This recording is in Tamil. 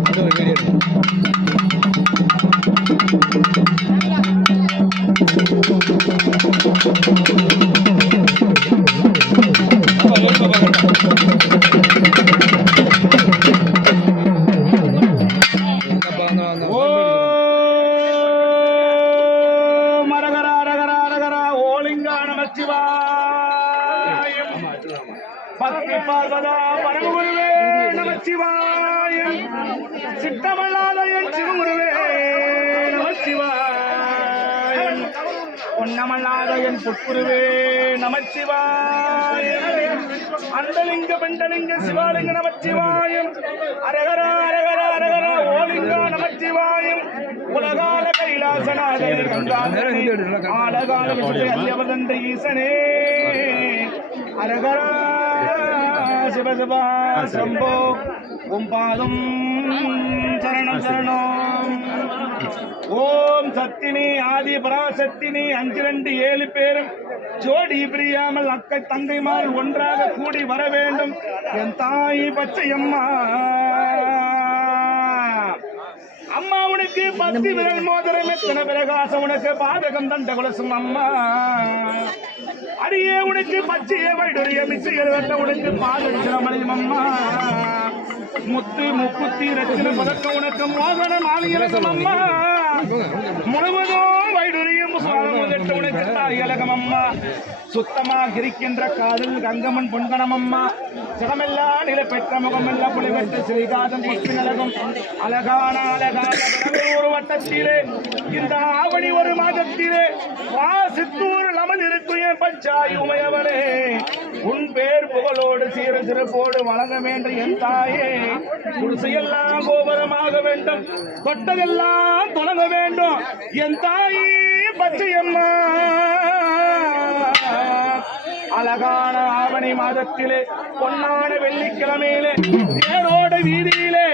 அது ஒரு வீடியோ பரமகுருவே நமச்சிவாயம் சித்தமல்லாதயன் என் நம நமச்சிவாயம் பொன்னமல்லாதயன் என் நம நமச்சிவாயம் அந்தலிங்க பெண்டலிங்க சிவாலிங்க நமச்சிவாயம் அரகர அரகரா அரகர ஓலிங்க நமச்சிவாயம் உலகால கைலாசநாதனே கங்காதரனே ஆலகால விஷ்ணு அரியவதந்த ஈசனே. அரகரா சிவ சிவ சம்போ. உம் பாதம் சரணம் சரணம். ஓம் சத்தினி ஆதி பராசக்தினி அஞ்சு ரெண்டு ஏழு பேரும் ஜோடி பிரியாமல் அக்கை தங்கைமார் ஒன்றாக கூடி வர வேண்டும். என் தாய் பச்சையம்மா. அம்மா உனக்கு பத்து விரல் மோதிரம் எத்தனை பிரகாசம்? உனக்கு பாதகம் தண்ட குலசும் அம்மா அடியே உனக்கு பச்சைய வைடுரிய மிச்சைகள் வெட்ட உனக்கு பாதடிச்சமலையும் அம்மா. முத்து முக்குத்தி ரத்தின பதக்கம் உனக்கு மோகன மாலியலகம் அம்மா. முழுவதும் வைடுரியும் சுவாரமுதட்ட உனக்கு தாயலகம் அம்மா சுத்தமாக இருக்கின்ற காதல் கங்கமன் பொன்கணம் அம்மா சிடமெல்லாம் நில பெற்ற முகமெல்லாம் புலிவெட்ட ஸ்ரீகாதம் புஷ்பி நலகம். அழகான அழகான ஒரு வட்டத்திலே. இந்த ஆவணி ஒரு மாதத்திலே. வா சித்தூர் நமது இருக்கும் என் பஞ்சாயுமையவனே உன் பேர் புகழோடு சீர சிறப்போடு வழங்க வேண்டும் என் தாயே. குடிசையெல்லாம் கோபுரமாக வேண்டும். தொட்டதெல்லாம் தொடங்க வேண்டும். என் தாயே பச்சையம்மா. அழகான ஆவணி மாதத்திலே பொன்னான வெள்ளிக்கிழமையிலே தேரோட வீதியிலே